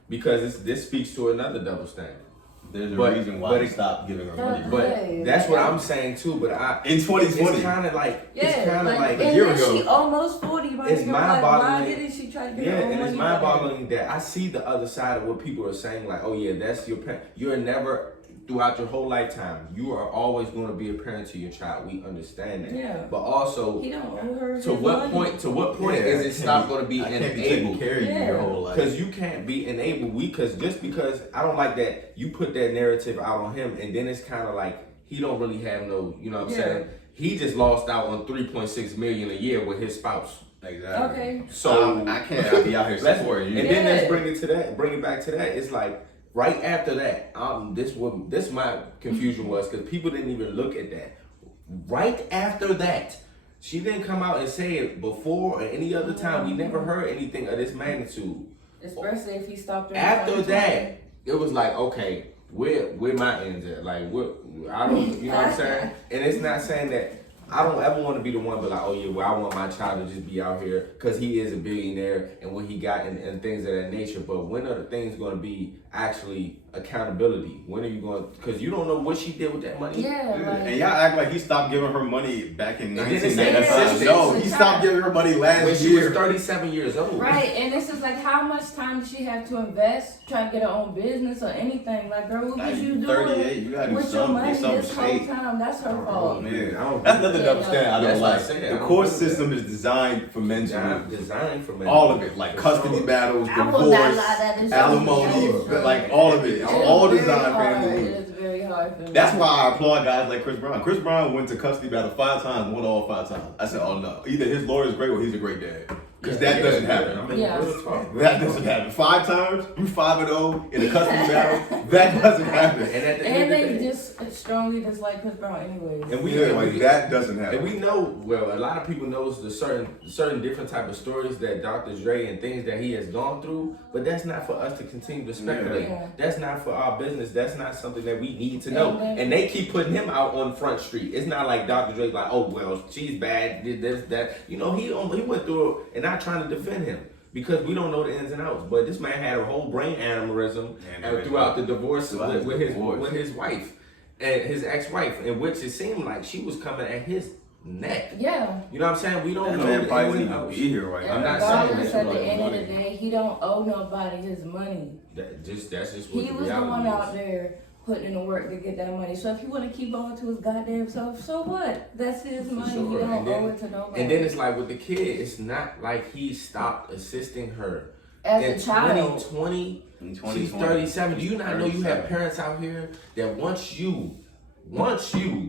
because this speaks to another double standard. There's a But- reason why but they it- stopped giving her money. But that's what I'm saying too. But In 2020. it's kind of like Yeah, it's kind of like a and year then ago. she almost 40. My It's nigga, like, mind-boggling. why didn't she try to get yeah, her own and money? it's mind-boggling that I see the other side of what people are saying. Like, oh yeah, that's your parent. You're never throughout your whole lifetime. You are always going to be a parent to your child. We understand that. Yeah. But also, He don't owe her to his what money. point? To what point Yeah, is I it can't stop be- going to be I can't be taking enabled? care of you your whole life. Because you can't be enabled. Because I don't like that you put that narrative out on him, and then it's kind of like he don't really have no. You know what I'm saying? He just lost out on $3.6 million a year with his spouse. Exactly. Okay. So I can't be out here supporting you. And then let's Yeah. bring it back to that. It's like right after that, this my confusion was because people didn't even look at that. Right after that, she didn't come out and say it before or any other time. We never heard anything of this magnitude. Especially if he stopped her. in After 2020. that, it was like, okay, where my ends at? Like, I don't, you know what I'm saying? And it's not saying that I don't ever want to be the one, but like, oh yeah, well, I want my child to just be out here because he is a billionaire and what he got and things of that nature. But when are the things going to be actually accountability? When are you going? Because you don't know what she did with that money. Yeah, like, And y'all act like he stopped giving her money back in And then they say 1995. it's No, he consistent. stopped giving her money last When she year. was 37 years old. right, and this is like, how much time does she have to invest, try to get her own business or anything? Like, girl, what was you doing 38, you gotta do with your something, money get something this whole straight. time? That's her Oh fault. man, I don't. That's another double standard I That's don't what I like. said. I The don't court do that. system is designed for men to lose. Designed for men. All of it, like custody battles, I will not lie, divorce, that is alimony, very like all of it. It is All very designed for hard. men to It lose. is very how I feel. That's why I applaud guys like Chris Brown. Chris Brown went to custody battle 5 times, won all 5 times. I said, oh no, either his lawyer's great or he's a great dad. Because that doesn't happen. I mean, Yeah. real talk, bro. That doesn't happen. 5 times, you 5-0 in a custody battle. That doesn't happen. And at the And end of they the day, just strongly dislike Chris Brown anyways. and we, Yeah, and like we- that doesn't happen. And we know, well, a lot of people knows the certain different type of stories that Dr. Dre and things that he has gone through, but that's not for us to continue to speculate. Yeah. That's not for our business. That's not something that we need to know. And And they keep putting him out on Front Street. It's not like Dr. Dre's like, oh well, she's bad, did this, that. You know, he went through it, and not trying to defend him. Because we don't know the ins and outs, but this man had a whole brain aneurysm throughout the divorce with his wife and his ex-wife, in which it seemed like she was coming at his neck. Yeah. You know what I'm saying? We don't That know man the probably ins and doesn't even outs. be here right I'm now. not saying Regardless, that at the you end of money. the day, he don't owe nobody his money. That's just what He the was the reality one is. out there putting in the work to get that money. So if he want to keep on to his goddamn self, so what? That's his money. sure. He don't And then- owe it to nobody. And then it's like with the kid, it's not like he stopped assisting her. As in a child. 2020, In she's 2020, 37. Do you not know you have 37. parents out here that once you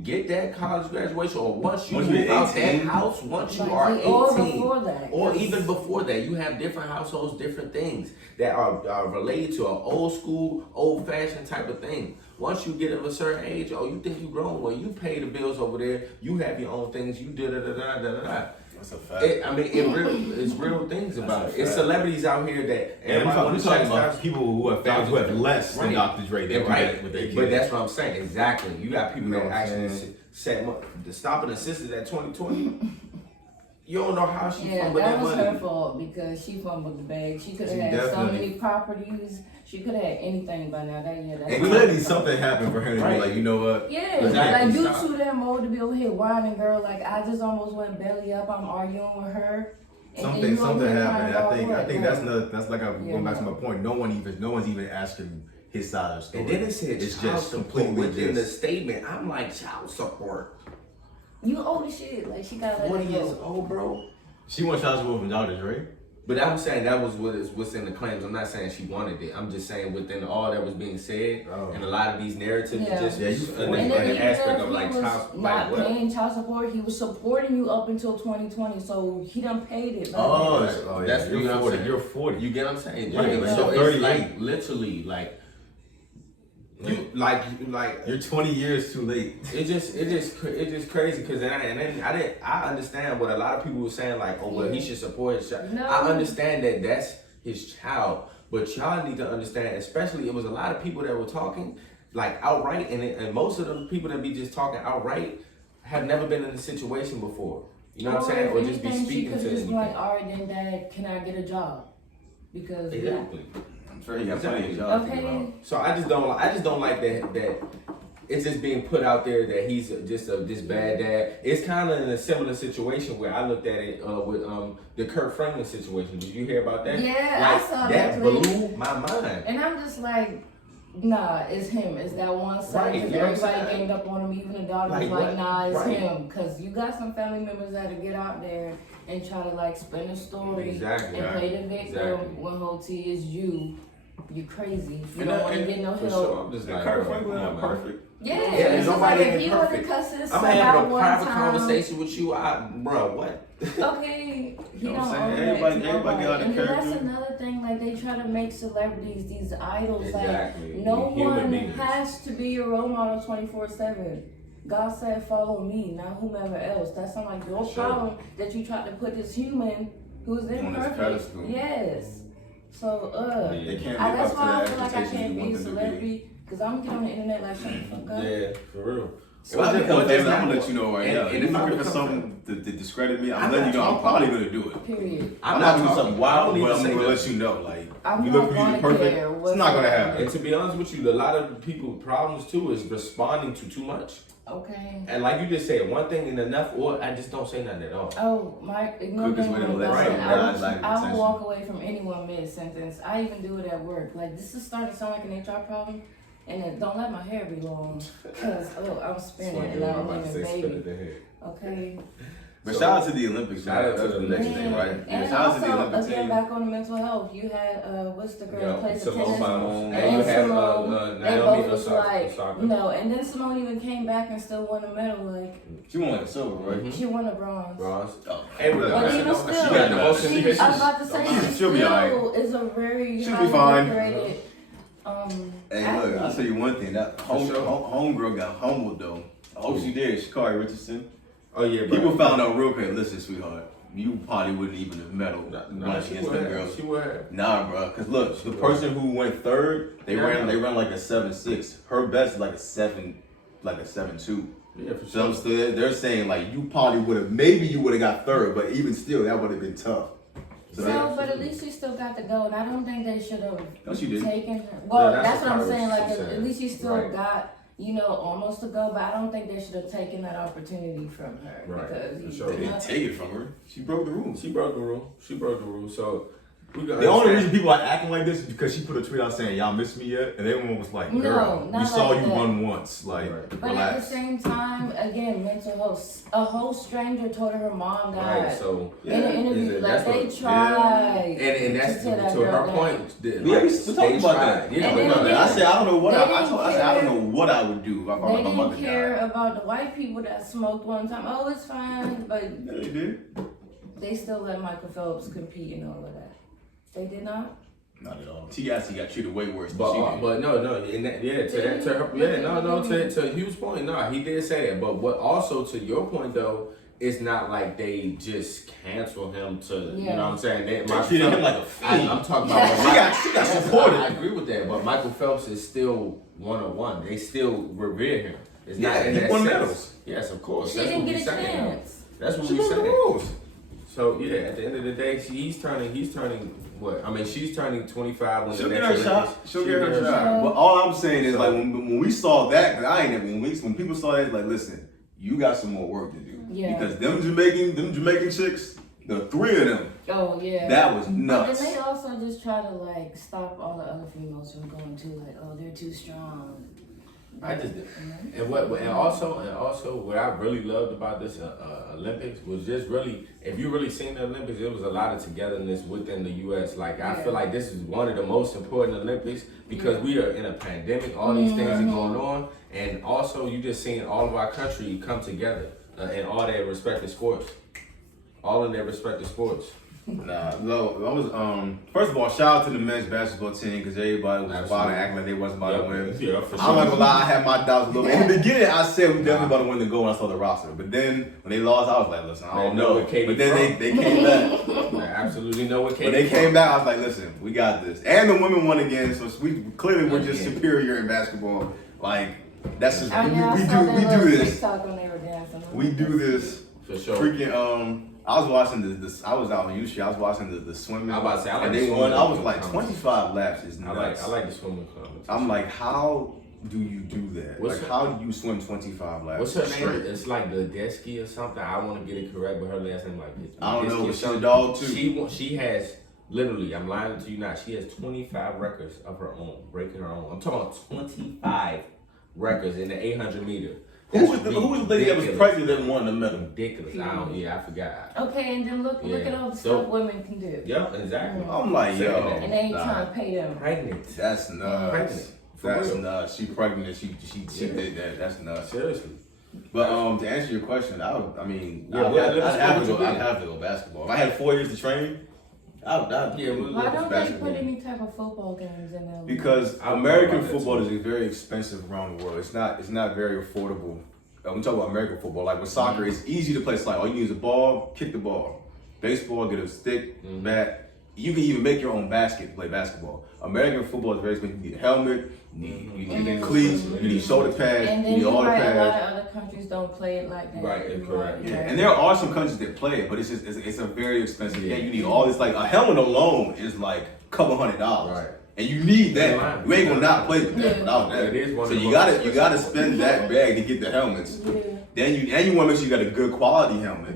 get that college graduation, or once you Once move you're out that 18, house, once you Like, are 18, or before that, or 'cause- even before that, you have different households, different things that are related to an old school, old fashioned type of thing. Once you get of a certain age, oh, you think you grown, well, you pay the bills over there, you have your own things, you da da da da da da. That's a fact. It's real things about it. It's celebrities out here that And we're everybody talking wants about people who have less than Right. Dr. Dre. They right. with their kids. But that's what I'm saying. Exactly. You got people You know that what I'm actually saying? set the stopping assistance at 2020. You don't know how she Yeah, fumbled that that was money. her fault because she fumbled the bag. She could She have had so definitely- many properties. She could have had anything by now. That's And clearly something happened for him to be Right. like, you know what? yeah, Exactly. like you Stop. too damn old to be over here whining, girl. Like I just almost went belly up. I'm arguing with her. And then you over Something here happened. crying I think about what? that's Like, another. That's like I'm Yeah. going back to my point. No one's even asking his side of the story. And then it said it's child just support completely within the just. statement. I'm like, child support. You old as shit. Like she got 40 let years go. old, bro. She wants child support from Dr. Dre. But I'm saying that was what's in the claims. I'm not saying she wanted it. I'm just saying within all that was being said, Oh. and a lot of these narratives, Yeah. just Yeah, you an, 40. And then an even aspect if of he like was child, not like what? paying child support, he was supporting you up until 2020. So he done paid it. Like, Oh, That's that's what you're I'm 40. saying. You're 40. You get what I'm saying? Yeah, Right. but So you're it's 38. like literally like you like You're 20 years too late. it's just crazy because then I understand what a lot of people were saying, like, oh well, he should support his child. No. I understand that that's his child, but y'all need to understand, especially it was a lot of people that were talking like outright, and most of the people that be just talking outright have never been in a situation before. You know what I'm saying? Or just be anything, speaking she to could just anything. like, all right, then dad, can I get a job? Because Exactly. I'm sure you got plenty of jobs to figure okay, out. So I just don't like that it's just being put out there that he's just this bad dad. It's kind of in a similar situation where I looked at it with the Kirk Franklin situation. Did you hear about that? Yeah, I saw that blew my mind. and I'm just like, nah, it's him. It's that one side. Right, Because you know what I'm everybody saying? ganged up on him. Even the daughter Like was like, what? nah, it's Right. him. Because you got some family members that get out there and try to like spin a story Exactly. and play the victim Exactly. when whole T is you. You crazy. You And don't that- want to and get no For help. sure, I'm just like, Kirk bro, Franklin come on, not man. perfect. Yeah, Yeah, it's just nobody like ain't if you want to perfect. cuss this I'm son out having a one private time, conversation with you, bro. What? okay, he know don't what I'm saying? owe that Everybody- to everybody got nobody. a And then character. that's another thing, like they try to make celebrities these idols. Exactly. Like no Human one beings. has to be your role model 24/7. God said, "Follow me, not whomever else." That's not like your Sure. problem that you tried to put this human who's On this imperfect. pedestal. Yes. So They can't I, live that's up to why I the feel like I expectations can't you be a want them to be. celebrity because I'm getting on the internet like shut the fuck up. Yeah, for real. So I'm Or gonna just let you know right and- now. and If if you're I looking for become something to discredit me, I'm I'm letting you know not I'm probably gonna do it. Period. I'm not doing talking. something I wild, don't but need I'm to say gonna that. let you know. Like, I'm you not look for you to gonna be perfect, care it's not gonna happen. And to be honest with you, a lot of people's problems too is responding to too much. Okay. And like you just said, one thing ain't enough, or I just don't say nothing at all. Oh, my ignore Quickest them way to when let I'm something done. rise like I will attention. walk away from anyone mid-sentence. I even do it at work. Like, this is starting to sound like an HR problem. And then don't let my hair be long. Because, I'm spinning and I don't even baby. Okay? But shout out to the Olympics. Shout out to That's the the next Olympics. thing, right? And Yeah, shout out to the also, Olympics again, team. back on the mental health, you had, what's the girl that plays the tennis? Simone. And you had Simone, they Naomi both was Osaka. like, no, and then Simone even came back and still won a medal, like, She won like a silver, right? she won a bronze. Bronze. Oh. Hey, But even still, she got the most I was about to say, she She'll be alright. still is a very She'll be highly fine. decorated, Hey, athlete. look, I'll tell you one thing. That homegirl got humbled, though. I hope she did. Sha'Carri Richardson. Oh yeah, bro. People found out real quick. Listen, sweetheart, you probably wouldn't even have medaled Nah, once she against would that girl. have. She would have. Nah, bro. Cause look, the person who went third, they ran like a 7.6. Her best is like a 7.2. Yeah, for So sure. they're saying like you probably would have, maybe you would have got third, but even still, that would have been tough. So, but at least she still got to go, and I don't think they should have No, she didn't. taken her. Well, Yeah, that's that's what I'm what saying. Like, she's saying. at least she still Right. got, almost to go, but I don't think they should have taken that opportunity from her. Right, Because for sure. They didn't take it from her. She broke the rules. She broke the rule. So we got The only reason people are acting like this is because she put a tweet out saying, "Y'all miss me yet?" And everyone was like, No, "Girl, not we saw like you that. run once. Like, Right. But at the relax." same time, again, mental health. A whole stranger told her mom died. Right. So In an interview, Is it- like that's they what- tried. and that's to tear that to girl her down. point. Yeah, we talked about that. Yeah, And but then no, again, I said, I don't know what they I didn't told. I said, I don't care. know what I would do if They my mother didn't care died. about the white people that smoked one time. Oh, it's fine, but Yeah, they did. they still let Michael Phelps compete and all of that. They did not. Not at all. T.I.C. got treated way worse than she did. But no, in that, to Hugh's point, no, he did say that. But what also to your point though, it's not like they just cancel him to, you know what I'm saying? They treated him like a fiend. I'm talking about She got supported. I agree with that, but Michael Phelps is still 101. They still revere him. It's Yeah, not in he that won sense. medals. Yes, of course. She That's didn't what get we a saying. chance. That's what She we broke the saying. rules. So yeah, at the end of the day, he's turning what? I mean, she's turning 25 when She'll the get next her shot. Olympics. She'll get her shot. But all I'm saying is like when we saw that, 'cause I ain't never when people saw that, it's like, listen, you got some more work to do. Yeah. Because them Jamaican chicks, the three of them, Oh yeah. that was But nuts. then they also just try to like stop all the other females from going too. Like, oh, they're too strong. I just did. And also what I really loved about this Olympics was just really, if you really seen the Olympics, it was a lot of togetherness within the U.S. Like I feel like this is one of the most important Olympics because we are in a pandemic. All these things are going on, and also you just seeing all of our country come together in all their respective sports. All in their respective sports. Nah, no, I was first of all, shout out to the men's basketball team because everybody was about to act like they wasn't about to win. Yeah, for I'm not sure. gonna lie, I had my doubts a little bit. In the beginning, I said we definitely about to win the goal when I saw the roster. But then when they lost, I was like, listen, I don't They know know. where KD But then they came back. I absolutely know what When they came back, I was like, listen, we got this. And the women won again, so we clearly we're just superior in basketball. Like that's just I we do do this. TikTok when they were dancing. We do this. For sure. Freaking I was watching this. I was out in Uchi. I was watching the swimming. I'm about to say, I like and the they swimming won. I was like competition. 25 laps is nuts. I like the swimming competition. I'm like, how do you do that? What's Like, her- how do you swim 25 laps? What's her straight? name? It's like the Desky or something. I want to get it correct, but her last name like I don't know, Ledecky or but she's a something. dog too. She has literally. I'm lying to you not. She has 25 records of her own, breaking her own. I'm talking about 25 records in the 800 meter. Who was the lady that was pregnant that won the medal? Ridiculous. I forgot. Okay, and then look at all the So- stuff women can do. Yeah, exactly. I'm like, yo, And they ain't nah, trying to pay them. Pregnant. that's nuts. Pregnant. For That's real. nuts. She pregnant. She Yeah. did that. That's nuts. Seriously. But to answer your question, I'd have to go basketball. If I had 4 years to train, I'd Why don't they basketball. put any type of football games in there? Because I American know about that football too. is very expensive around the world. It's not very affordable. We talk about American football. Like with soccer, it's easy to play slide. All you need is a ball, kick the ball. Baseball, get a stick, bat. You can even make your own basket to play basketball. American football is very expensive. You need a helmet, you need cleats, you need shoulder pads, And you then need all the a lot pads. of other countries don't play it like that. Right, correct. Yeah, and there are some countries that play it, but it's a very expensive game. You need all this, like a helmet alone is like a couple $100. Right. And you need that. Yeah. You ain't gonna not play with that Yeah. without that. It is one So of the you most gotta expensive spend that bag to get the helmets. Yeah. Then you wanna make sure you got a good quality helmet.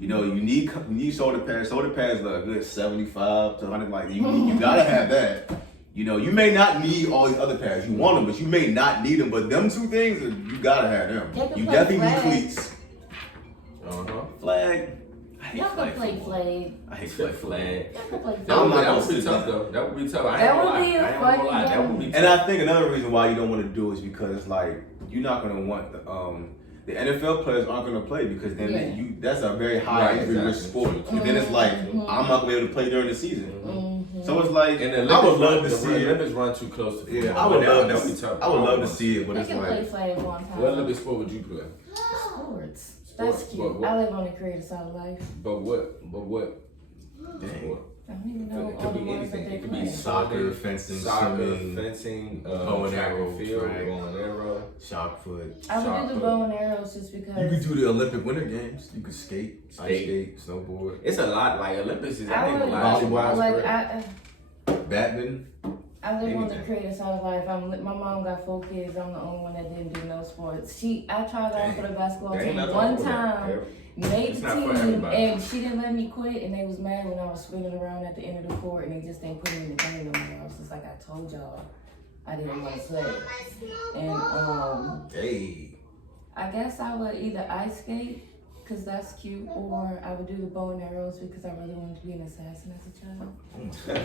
You know, you need shoulder pads. Shoulder pads are a good 75 to 100. Like you gotta have that. You know, you may not need all these other pads. You want them, but you may not need them. But them two things, you gotta have them. They can You play definitely need flag. cleats. Flag. I hate Y'all flag can play football. flag. I hate flag football. Y'all can play I'm flag. not That would be gonna tough say though. That would be tough. I ain't That gonna would be lie. a I ain't gonna funny lie. That would be game. tough. And I think another reason why you don't want to do it is because it's like you're not gonna want the NFL players aren't gonna play because then that's a very high Right, injury risk exactly. sport. And then it's like I'm not gonna be able to play during the season. So it's like And the I would love to the see it. Olympics run too close to Yeah, football. I would That love would be to. tough. I would love to see it, but They it's can play like flag one time. What Olympic sport would you play? Sports. That's cute. But I live on the creative side of life. But what? dang. Sport? I don't even know It all could the be ones that anything. they It could be play. Soccer, fencing, soccer, swimming, fencing, bow and track arrow, field, track. bow and arrow. shot put. I would shot do the put. bow and arrows just because. You could do the Olympic Winter Games. You could skate, ice skate, snowboard, It's a lot. Like Olympics is, I I think, a would lot. Volleyball. like badminton. I live on the Anything. creative side of life. My mom got 4 kids. I'm the only one that didn't do no sports. I tried out for the basketball There ain't team nothing one wrong with that. time, made It's the not for team, everybody. and she didn't let me quit. And they was mad when I was spinning around at the end of the court, and they just didn't put me in the game no more. I was just like, I told y'all, I didn't want to play. And Hey. I guess I would either ice skate, cause that's cute, or I would do the bow and arrows because I really wanted to be an assassin as a child.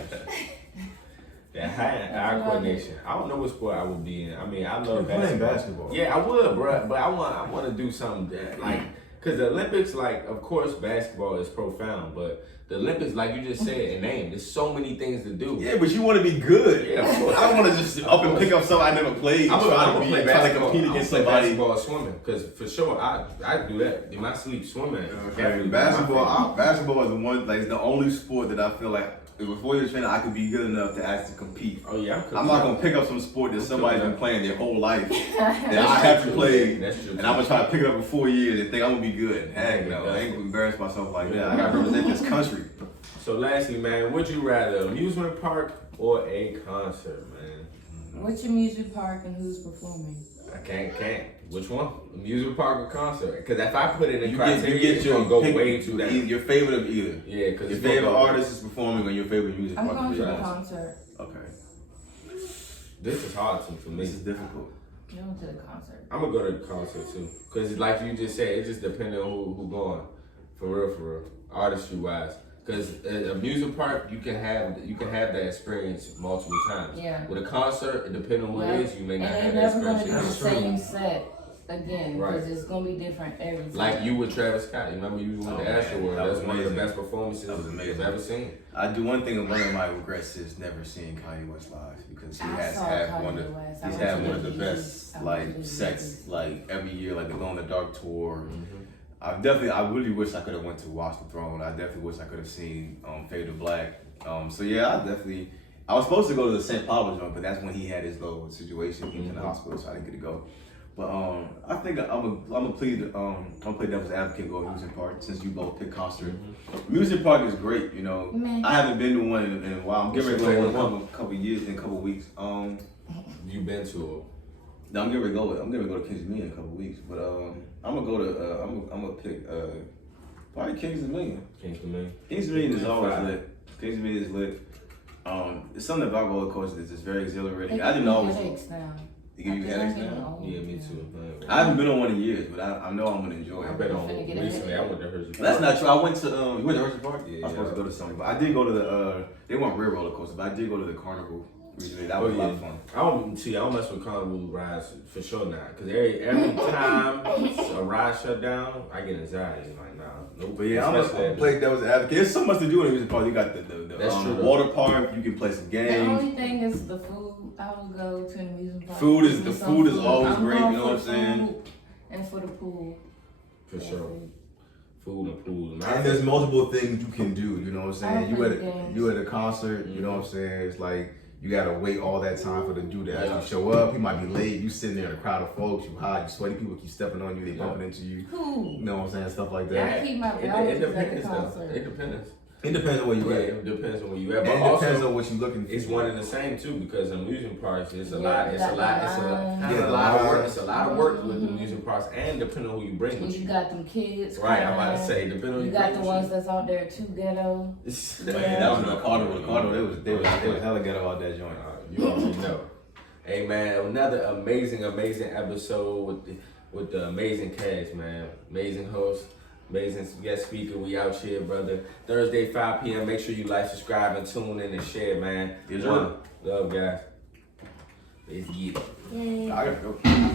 That eye coordination. I don't know what sport I would be in. I mean, I love playing basketball. basketball. Yeah, I would, bro. But I want to do something that, like, cause the Olympics, like, of course, basketball is profound, but the Olympics, like you just said, in name, there's so many things to do. Yeah, but you want to be good. Yeah, of course. I don't want to just up and pick up something I never played. I'm and try to gonna be, play try to basketball. compete I'm against gonna play somebody. basketball or swimming, cause for sure I do that in my sleep. Swimming. Okay, basketball is the one, like, it's the only sport that I feel like before you're training, I could be good enough to actually compete. Oh yeah, I'm not gonna pick up some sport that somebody's been playing their whole life that That's I have to true. play, That's true. and I'm gonna try to pick it up in 4 years and think I'm gonna be good. Heck no, I ain't gonna embarrass myself like that. I gotta represent this country. So lastly, man, would you rather amusement park or a concert, man? Which amusement park and who's performing? I can't. Which one? Amusement park or concert? Because if I put it in You criteria, get it's your gonna go pick, way too down. your favorite of either. Yeah, because Your favorite artist is performing, or your favorite music I'm park going to the performance. concert. Okay, This is hard for me. this is difficult. Going to the concert. I'm gonna go to the concert too, because like you just said, it just depends on who going. For real, artistry wise. Because at a music park, you can have that experience multiple times. Yeah. With a concert, it depends on what it is, you may not have And that they're never experience. going to do the same set again Right. because it's going to be different every time. Like you with Travis Scott. You remember you went to man, Astroworld. that was That's one of the amazing. best performances That was amazing. I've ever seen. I do one thing. One of my regrets is never seeing Kanye West live because he I has saw had Kanye one of West. I he's went had to one of the the best Verzuz. I like went to the sets Verzuz. like every year, like the Glow in the Dark tour. I really wish I could have went to Watch the Throne. I definitely wish I could have seen Fade to Black. So yeah, I was supposed to go to the St. Paul joint, but that's when he had his little situation. He was in the hospital, so I didn't get to go. But I think I'm gonna play devil's advocate and go to Amusement Park since you both pick concert. Amusement Park is great, you know. Man. I haven't been to one in a while. I'm getting ready to What's go your in a favorite couple years, in a couple weeks. You been to No, I'm getting ready to go to Kings Dominion in a couple weeks. But I'm gonna go to I'm gonna pick probably Kings Dominion. Kings Dominion. Kings Dominion is always lit. Kings Dominion is lit. It's something about roller coasters that's just very exhilarating. I didn't always. Headaches now. You give you headaches now? Yeah, me too. I haven't been on one in years, but I know I'm gonna enjoy it. I've been on Finna get a recently. I headache. went to Hershey. That's not true. I went to you went to Hershey Park? Yeah, I was supposed to go to something, but I did go to the they weren't real roller coasters, but I did go to the Carnival recently. That was a lot of fun. I don't mess with carnival rides for sure now. Cause every time a ride shut down, I get anxiety. Like nah, nope. But yeah, I'm gonna Especially play devil's advocate. There's so much to do in the music park. You got the That's true, though. water park. You can play some The games. only thing is the food. I will go to an amusement park. Food is- Get the some food is always I'm great, going you know for what I'm saying? food And for the pool. for sure. Food and pool. And there's multiple things you can do. You know what I'm saying? I play games. You at a concert. You know what I'm saying? It's like you gotta wait all that time for the dude to actually show up. He might be late. You sitting there in a crowd of folks. You hot. You sweaty. People keep stepping on you. They bumping into you. Who? You know what I'm saying? Stuff like Yeah. that. I keep my It values at the depends though. concert. It depends. It depends on where you Yeah, at. it depends on where you at. And But it depends also, on what you're looking for. it's one and the same too because amusement parks it's a Yeah, lot. It's a that lot. It's a line. kind of Yeah, a lot of work. lines. It's a lot of work with the amusement parks and depending on who you bring And with you you. got them kids. Right, I'm about to crying. say depending on who You you got bring the with ones that's out there too ghetto. you. Man, that was in the Carnival. The Carnival, they was hella ghetto out that joint. You already know. Hey man, another amazing episode with the amazing cast, man. Amazing host. Amazing guest speaker. We out here, brother. Thursday, 5 p.m. Make sure you like, subscribe, and tune in and share, man. Yes, sir. Love, guys. Let's get it. Yay. I gotta go.